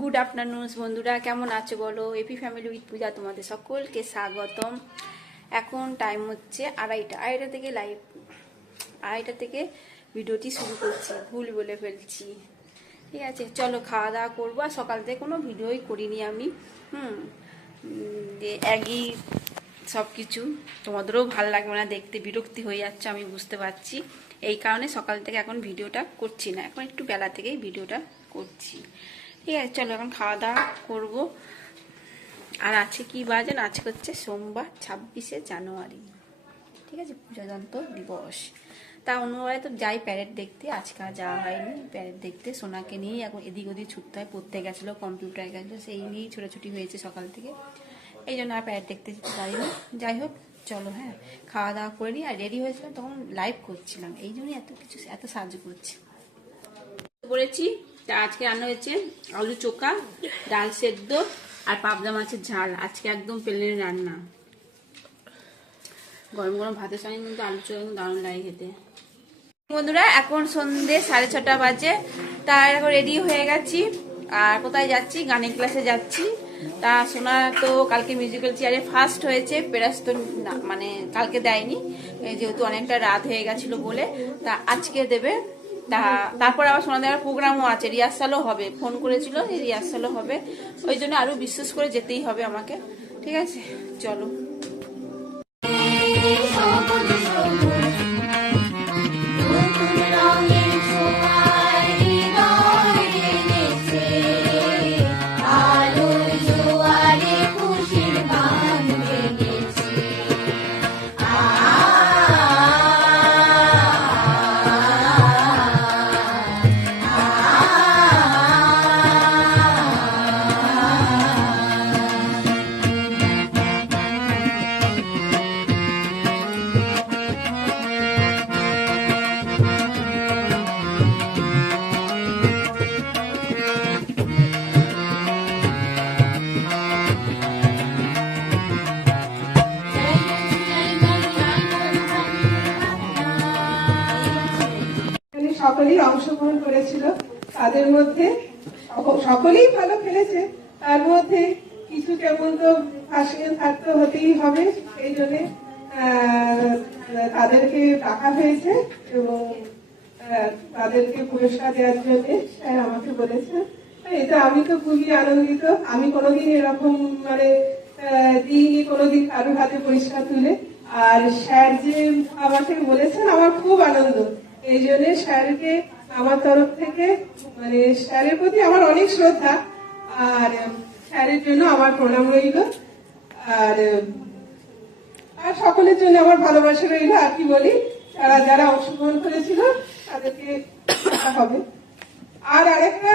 Good afternoon বন্ধুরা, কেমন আছো বলো? এপি ফ্যামিলি উইথ পূজা তোমাদের সকলকে স্বাগতম। এখন টাইম হচ্ছে আড়াইটা আড়াইটা থেকে লাইভ আড়াইটা থেকে ভিডিওটি শুরু করছি, ভুল বলে ফেলছি। ঠিক আছে, চলো খাওয়া দাওয়া করব। আর সকাল থেকে কোনো ভিডিওই করিনি আমি। হুম, যে একই সব কিছু তোমাদেরও ভালো লাগবে না, দেখতে বিরক্তি হয়ে যাচ্ছে, আমি বুঝতে পারছি। এই কারণে সকাল থেকে এখন ভিডিওটা করছি না। এখন একটু বেলা থেকেই ভিডিওটা করছি। ঠিক আছে, চলো এখন খাওয়া দাওয়া করব। আর আছে কি বাজেন আজকে হচ্ছে সোমবার, ছাব্বিশে জানুয়ারি। ঠিক আছে, প্রজাতন্ত্র দিবস। তা অন্যবারে তো যাই প্যারেড দেখতে, আজকে আর যাওয়া হয়নি। প্যারেড দেখতে সোনাকে নিয়েই এখন এদিক ওদিক ছুটতে হয়, পড়তে গেছিল, কম্পিউটার গেছিল, সেই নিয়েই ছোটাছুটি হয়েছে সকাল থেকে। এই জন্য আর প্যারেড দেখতে যেতে পারিনি। যাই হোক, চলো হ্যাঁ খাওয়া দাওয়া করে নিই। আর রেডি হয়েছিলাম তখন লাইভ করছিলাম। এই জন্যই এত কিছু, এত সাহায্য করছি। করেছি তা আজকে রান্না হয়েছে আলু চোখা, ডাল সেদ্ধ আর পাবদা মাছের ঝাল। আজকে একদম প্লেনের রান্না। গরম গরম ভাতের সঙ্গে কিন্তু আলু চোখা দারুণ লাগে খেতে। বন্ধুরা, এখন সন্ধে সাড়ে ছটা বাজে। তা এখন রেডি হয়ে গেছি। আর কোথায় যাচ্ছি? গানের ক্লাসে যাচ্ছি। তা সোনা তো কালকে মিউজিক্যাল চেয়ারে ফার্স্ট হয়েছে। প্রাইজ তো মানে কালকে দেয়নি। যেহেতু অনেকটা রাত হয়ে গেছিল বলে। তা আজকে দেবে তা তারপর আবার সোনা দেওয়ার প্রোগ্রামও আছে, রিহার্সালও হবে, ফোন করেছিল রিহার্সালও হবে। ওই জন্য আরও বিশ্বাস করে যেতেই হবে আমাকে। ঠিক আছে? চলো। সকলেই অংশগ্রহণ করেছিল। তাদের মধ্যে সক- সকলেই ভালো খেলেছে। তার মধ্যে কিছু কেমন তো ফার্স্ট থাকতে, হতেই হবে। সেই জন্য তাদেরকে ডাকা হয়েছে এবং তাদেরকে পুরস্কার দেওয়ার জন্য স্যার আমাকে বলেছে। এটা আমি তো খুবই আনন্দিত। আমি কোনোদিন এরকম মানে দিইনি, কোনোদিন কারোর হাতে পরিষ্কার তুলে। আর স্যার যে আমাকে বলেছেন, আমার খুব আনন্দ। এই জন্য স্যারকে আমার তরফ থেকে মানে স্যারের প্রতি আমার অনেক শ্রদ্ধা। আর স্যারের জন্য আমার প্রণাম রইল। আর আর সকলের জন্য আমার ভালোবাসা রইল। আর কি বলি যারা যারা অংশগ্রহণ করেছিল, তাদেরকে হবে। আর আরেকটা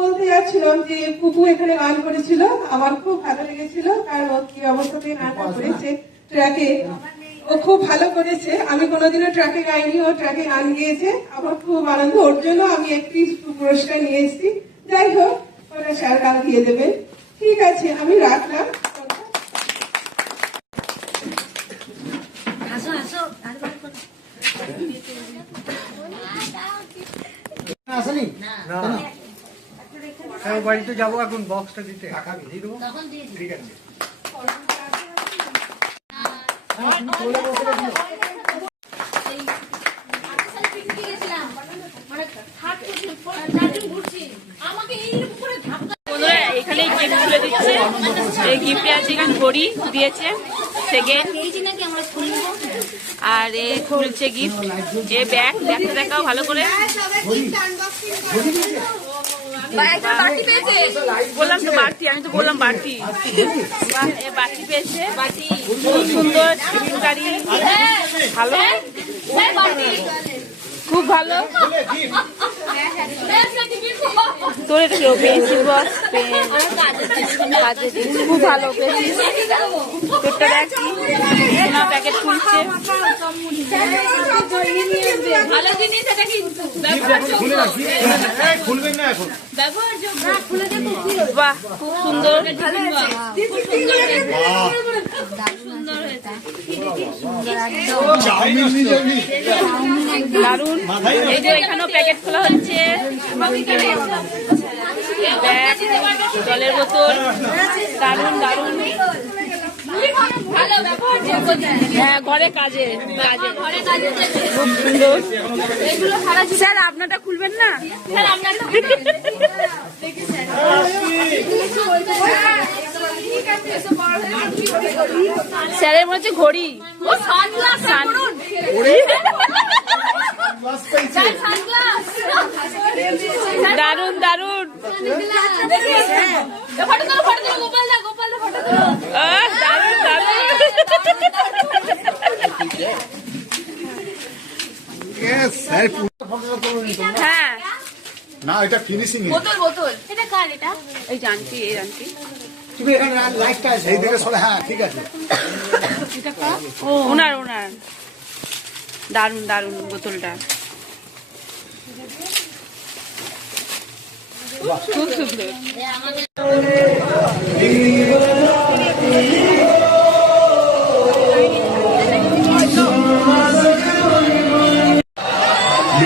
বলতে যাচ্ছিলাম যে পুপু এখানে গান করেছিল। আমার খুব ভালো লেগেছিল, কারণ কি অবস্থাতে গানটা করেছে। ট্র্যাকে ও খুব ভালো করেছে। আমি কোনোদিনও ট্র্যাকে গাইনি ও ট্র্যাকে গান গিয়েছে আমার খুব আনন্দ। ওর জন্য আমি একটি পুরস্কার নিয়ে এসেছি। যাই হোক ওরা স্যার গান দিয়ে দেবেন ঠিক আছে আমি রাখলাম। আসেনি? না। হ্যাঁ বাড়িতে যাব এখন বক্সটা দিতে। দিয়ে দেবো ঠিক আছে। রেখো। গিফট তুলে দিচ্ছে। এই গিফটে আছে এখানে ঘড়ি দিয়েছে সেকেন্ড আর এ খুলছে গিফট এ ব্যাগ ব্যাগটা দেখাও ভালো করে। বললাম তো বাড়তি আমি তো বললাম বাড়তি। বাড়তি পেয়েছে। খুব সুন্দর গাড়ি। ভালো। খুব ভালো। তোর এটা কেউ কাজের জিনিস খুব ভালো পেয়েছিস তোরটা দেখ সোনা প্যাকেট খুলছে। ভালো জিনিস এটা কিন্তু খুলে রাখি? এই, খুলবেন না এখন। বাহ খুব সুন্দর? দারুণ এই যে এখানেও প্যাকেট খোলা হচ্ছে ব্যাগ জলের বোতল। দারুণ দারুণ হ্যাঁ ঘরে কাজে কাজে। খুব সুন্দর। স্যার আপনারটা খুলবেন না? স্যারের মনে হচ্ছে ঘড়ি। দারুণ দারুণ আহ, দারুণ দারুণ হ্যাঁ। না এটা ফিনিশিং এই জানছি এই জানছি তুমি এখানে লাইটটা এই দিকে সরে হ্যাঁ ঠিক আছে। ওনার ওনার। দারুণ দারুণ বোতলটা। খুব সুন্দর।